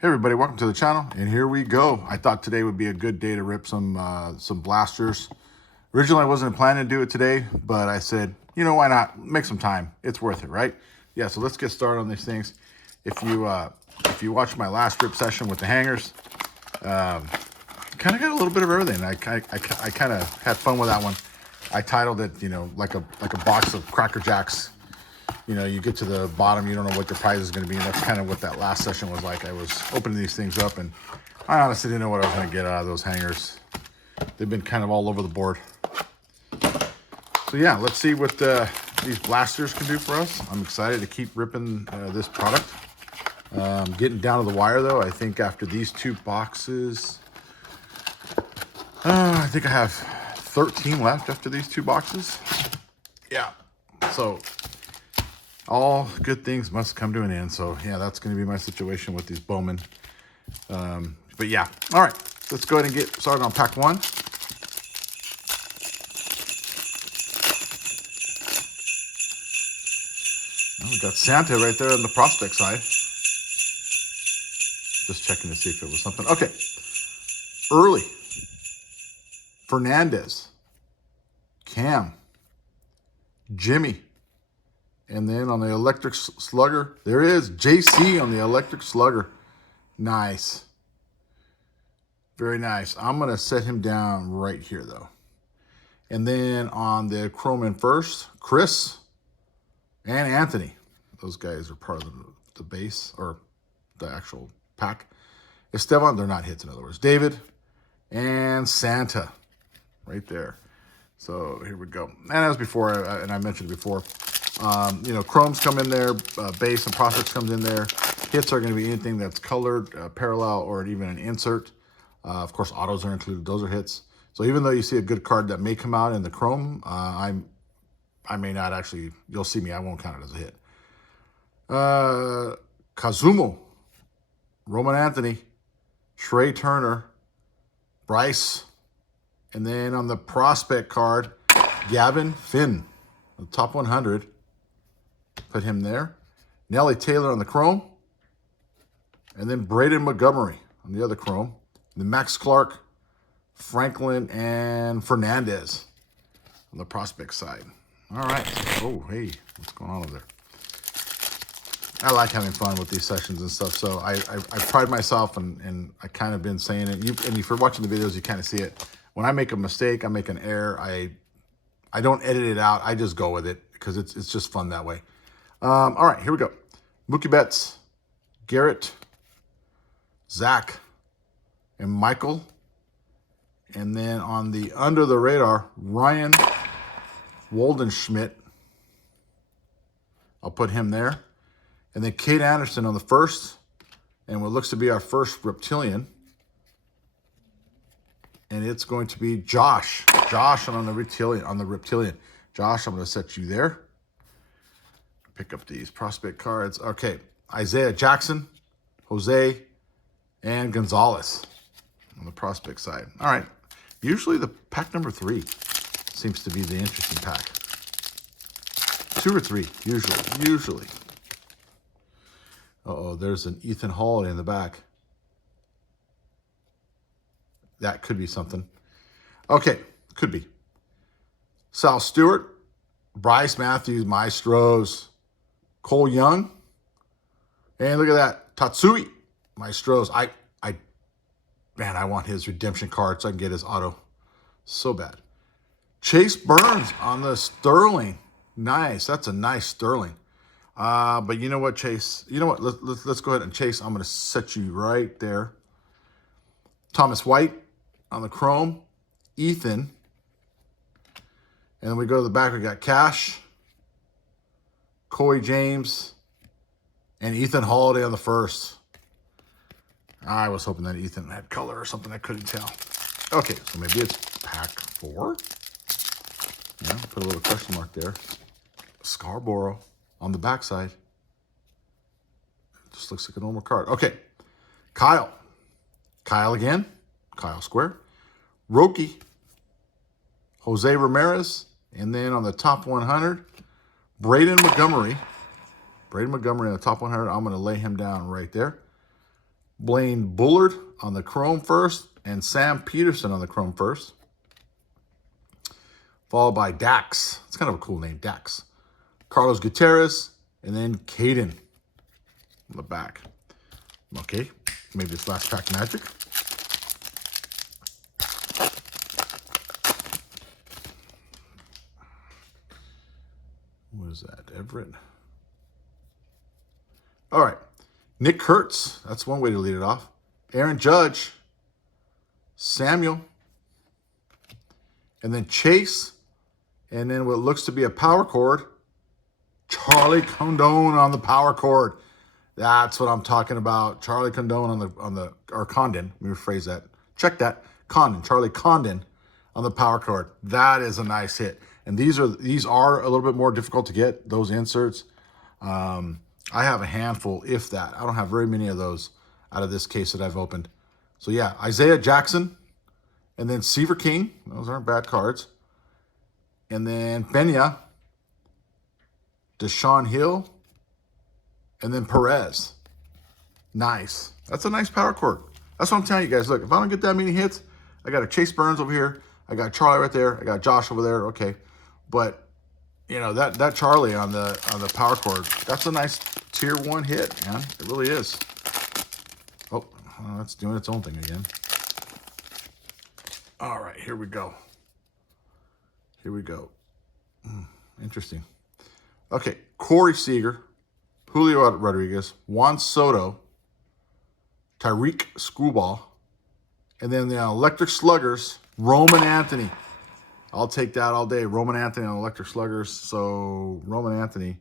Hey everybody, welcome to the channel, and here we go. I thought today would be a good day to rip some blasters. Originally, I wasn't planning to do it today, but I said, you know, why not? Make some time. It's worth it, right? Yeah, so let's get started on these things. If you watched my last rip session with the hangers, kind of got a little bit of everything. I kind of had fun with that one. I titled it, you know, like a box of Cracker Jacks. You know, you get to the bottom, you don't know what your prize is going to be, and that's kind of what that last session was like. I was opening these things up, and I honestly didn't know what I was going to get out of those hangers. They've been kind of all over the board. So yeah, let's see what these blasters can do for us. I'm excited to keep ripping this product. Getting down to the wire, though. I think after these two boxes, I think I have 13 left after these two boxes. Yeah, so all good things must come to an end. So yeah, that's going to be my situation with these Bowman. But yeah, all right, let's go ahead and get started on pack one. Oh, we got Santa right there on the prospect side. Just checking to see if it was something. Okay, early. Fernandez, Cam, Jimmy. And then on the electric slugger, there is JC on the electric slugger. Nice. Very nice. I'm going to set him down right here, though. And then on the Chrome first, Chris and Anthony. Those guys are part of the base, or the actual pack. Esteban, they're not hits, in other words. David and Santa right there. So here we go. And as before, and I mentioned it before, you know, chromes come in there, base and prospects comes in there. Hits are going to be anything that's colored, parallel, or even an insert. Of course, autos are included. Those are hits. So even though you see a good card that may come out in the chrome, I may not actually, you'll see me, I won't count it as a hit. Kazumo, Roman Anthony, Trey Turner, Bryce, and then on the prospect card, Gavin Finn, the top 100. Put him there. Nelly Taylor on the chrome. And then Braden Montgomery on the other chrome. And then Max Clark, Franklin, and Fernandez on the prospect side. All right. Oh, hey, what's going on over there? I like having fun with these sessions and stuff. So I pride myself, and I kind of been saying it. And if you're watching the videos, you kind of see it. When I make a mistake, I make an error, I don't edit it out. I just go with it because it's just fun that way. All right, here we go. Mookie Betts, Garrett, Zach, and Michael. And then on the under the radar, Ryan Waldenschmidt. I'll put him there. And then Kate Anderson on the first, and what looks to be our first reptilian. And it's going to be Josh. Josh on the reptilian. Josh, I'm going to set you there. Pick up these prospect cards. Okay, Isaiah Jackson, Jose, and Gonzalez on the prospect side. All right, usually the pack number 3 seems to be the interesting pack. 2 or 3, usually. Uh-oh, there's an Ethan Holiday in the back. That could be something. Okay, could be. Sal Stewart, Bryce Matthews, Maestros, Cole Young, and look at that, Tatsui, Maestros. Man, I want his redemption card so I can get his auto. So bad. Chase Burns on the Sterling. Nice, that's a nice Sterling. But you know what, Chase? You know what? Let's go ahead and Chase. I'm going to set you right there. Thomas White on the chrome. Ethan. And then we go to the back. We got Cash, Corey James, and Ethan Holiday on the first. I was hoping that Ethan had color or something. I couldn't tell. Okay, so maybe it's pack 4. Yeah, put a little question mark there. Scarborough on the backside. Just looks like a normal card. Okay, Kyle. Kyle again. Kyle Square. Roki. Jose Ramirez. And then on the top 100, Braden Montgomery. Braden Montgomery on the top 100. I'm going to lay him down right there. Blaine Bullard on the chrome first, and Sam Peterson on the chrome first. Followed by Dax. It's kind of a cool name, Dax. Carlos Gutierrez, and then Caden on the back. Okay, maybe this last pack magic. What is that, Everett? All right, Nick Kurtz. That's one way to lead it off. Aaron Judge, Samuel, and then Chase, and then what looks to be a power cord, Charlie Condon on the power cord. That's what I'm talking about. Charlie Condon or Condon. Let me rephrase that. Check that. Condon. Charlie Condon on the power cord. That is a nice hit. And these are a little bit more difficult to get, those inserts. I have a handful, if that. I don't have very many of those out of this case that I've opened. So yeah, Isaiah Jackson, and then Seaver King. Those aren't bad cards. And then Pena, Deshaun Hill, and then Perez. Nice. That's a nice power cord. That's what I'm telling you guys. Look, if I don't get that many hits, I got a Chase Burns over here. I got Charlie right there. I got Josh over there. Okay. But, you know, that Charlie on the power cord, that's a nice tier 1 hit, man. It really is. Oh, that's doing its own thing again. All right, here we go. Here we go. Interesting. Okay, Corey Seager, Julio Rodriguez, Juan Soto, Tyreek Screwball, and then the Electric Sluggers, Roman Anthony. I'll take that all day. Roman Anthony on Electric Sluggers. So Roman Anthony.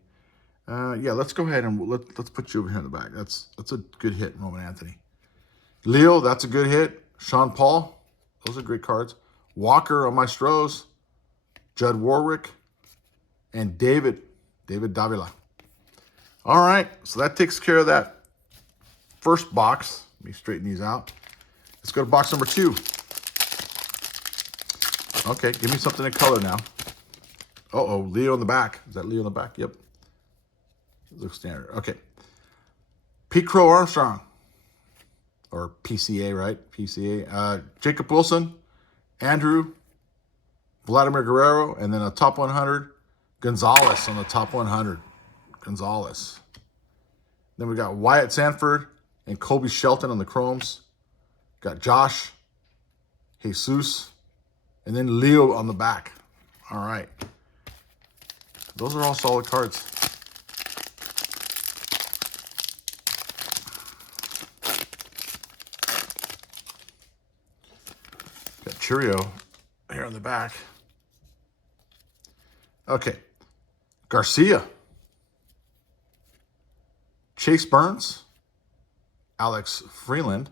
Yeah, let's go ahead and let's put you over here in the back. That's a good hit, Roman Anthony. Leo, that's a good hit. Sean Paul, those are great cards. Walker on my Stros, Judd Warwick, and David Davila. All right, so that takes care of that first box. Let me straighten these out. Let's go to box number 2. Okay, give me something in color now. Uh-oh, Leo in the back. Is that Leo in the back? Yep. Looks standard. Okay. Pete Crow Armstrong. Or PCA, right? PCA. Jacob Wilson, Andrew, Vladimir Guerrero, and then a top 100, Gonzalez on the top 100. Gonzalez. Then we got Wyatt Sanford and Kobe Shelton on the chromes. Got Josh, Jesus, and then Leo on the back. All right. Those are all solid cards. Got Cheerio here on the back. Okay. Garcia. Chase Burns. Alex Freeland.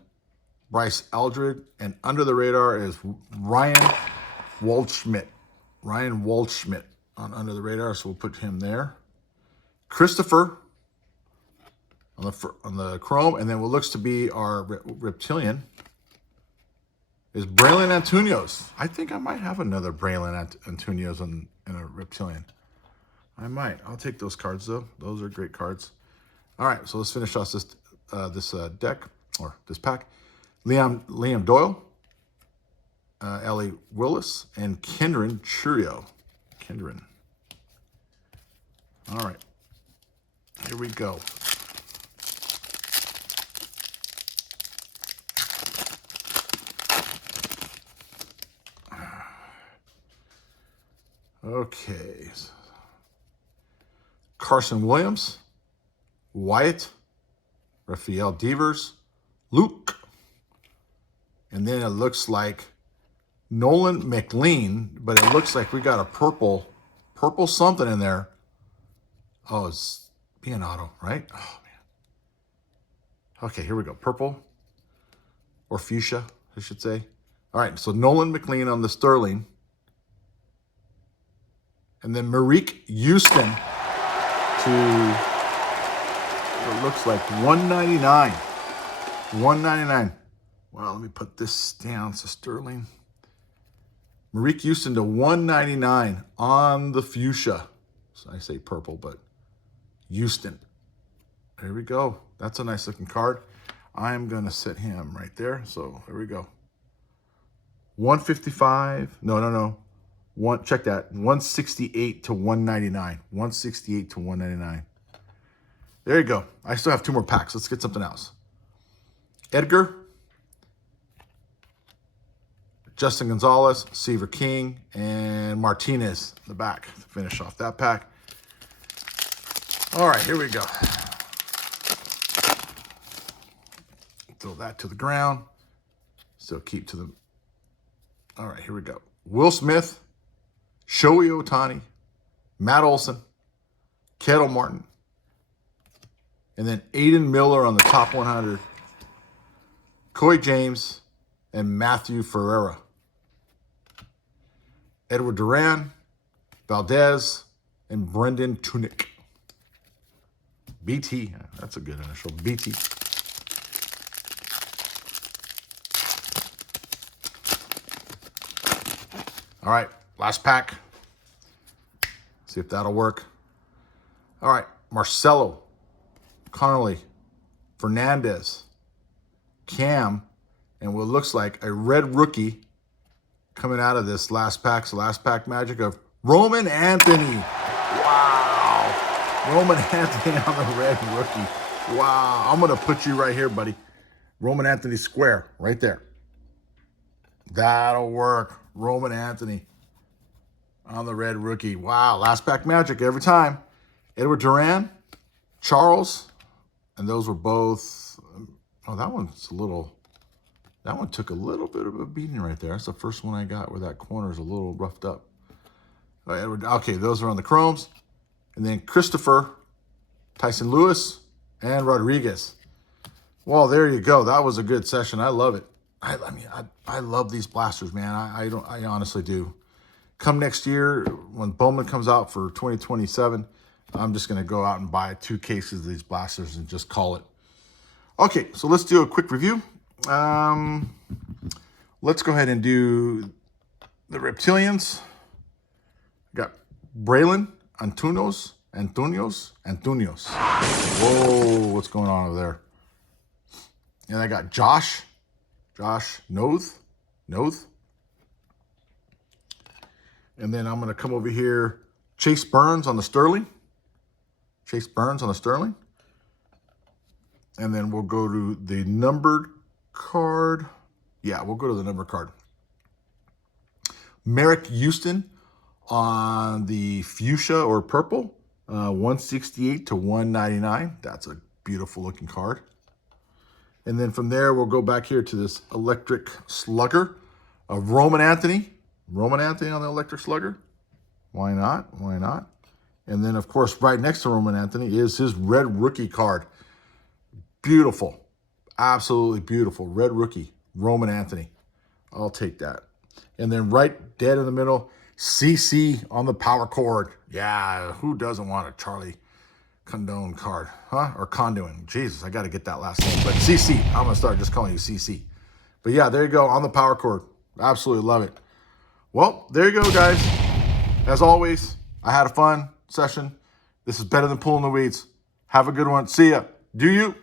Bryce Eldred. And under the radar is Ryan Waldschmidt. Ryan Waldschmidt on under the radar, so we'll put him there. Christopher on the chrome, and then what looks to be our reptilian is Braylon Antunes. I think I might have another Braylon Antunes in a reptilian. I might. I'll take those cards though. Those are great cards. All right, so let's finish off this deck or this pack. Liam Doyle, Ellie Willis, and Kendron Churio. Kendron. All right, here we go. Okay. Carson Williams, Wyatt, Rafael Devers, Luke, and then it looks like Nolan McLean, but it looks like we got a purple something in there. Oh, it's being auto, right? Oh, man. Okay, here we go. Purple or fuchsia, I should say. All right, so Nolan McLean on the Sterling. And then Marique Houston to what looks like 199. 199. Well, let me put this down. So Sterling. Marique Houston to 199 on the fuchsia. So I say purple, but Houston. There we go. That's a nice looking card. I'm going to set him right there. So there we go. 155. No. Check that. 168 to 199. 168 to 199. There you go. I still have 2 more packs. Let's get something else. Edgar, Justin Gonzalez, Seaver King, and Martinez in the back to finish off that pack. All right, here we go. Throw that to the ground. Still keep to the... All right, here we go. Will Smith, Shohei Ohtani, Matt Olson, Kettle Martin, and then Aiden Miller on the top 100, Coy James, and Matthew Ferreira. Edward Duran, Valdez, and Brendan Tunick. BT, that's a good initial, BT. All right, last pack. See if that'll work. All right, Marcelo, Connolly, Fernandez, Cam, and what looks like a red rookie coming out of this last pack. So last pack magic of Roman Anthony. Wow. Roman Anthony on the red rookie. Wow. I'm going to put you right here, buddy. Roman Anthony square right there. That'll work. Roman Anthony on the red rookie. Wow. Last pack magic every time. Edward Duran, Charles, and those were both. Oh, that one's a little. That one took a little bit of a beating right there. That's the first one I got where that corner is a little roughed up. Okay, those are on the chromes. And then Christopher, Tyson Lewis, and Rodriguez. Well, there you go. That was a good session. I love it. I love these blasters, man. I honestly do. Come next year, when Bowman comes out for 2027, I'm just going to go out and buy 2 cases of these blasters and just call it. Okay, so let's do a quick review. Let's go ahead and do the Reptilians. Got Braylon, Antunios. Whoa, what's going on over there? And I got Josh Noth. And then I'm going to come over here, Chase Burns on the Sterling. And then we'll go to the numbered card. Yeah, we'll go to the numbered card. Merrick Houston on the Fuchsia or purple, 168 to 199. That's a beautiful looking card. And then from there, we'll go back here to this electric slugger of Roman Anthony. Roman Anthony on the electric slugger. Why not? And then, of course, right next to Roman Anthony is his red rookie card. Beautiful. Absolutely beautiful. Red rookie, Roman Anthony. I'll take that. And then right dead in the middle, CC on the power cord. Yeah, who doesn't want a Charlie Condone card, huh? Or Condoin. Jesus, I got to get that last name. But CC, I'm going to start just calling you CC. But yeah, there you go, on the power cord. Absolutely love it. Well, there you go, guys. As always, I had a fun session. This is better than pulling the weeds. Have a good one. See ya. Do you?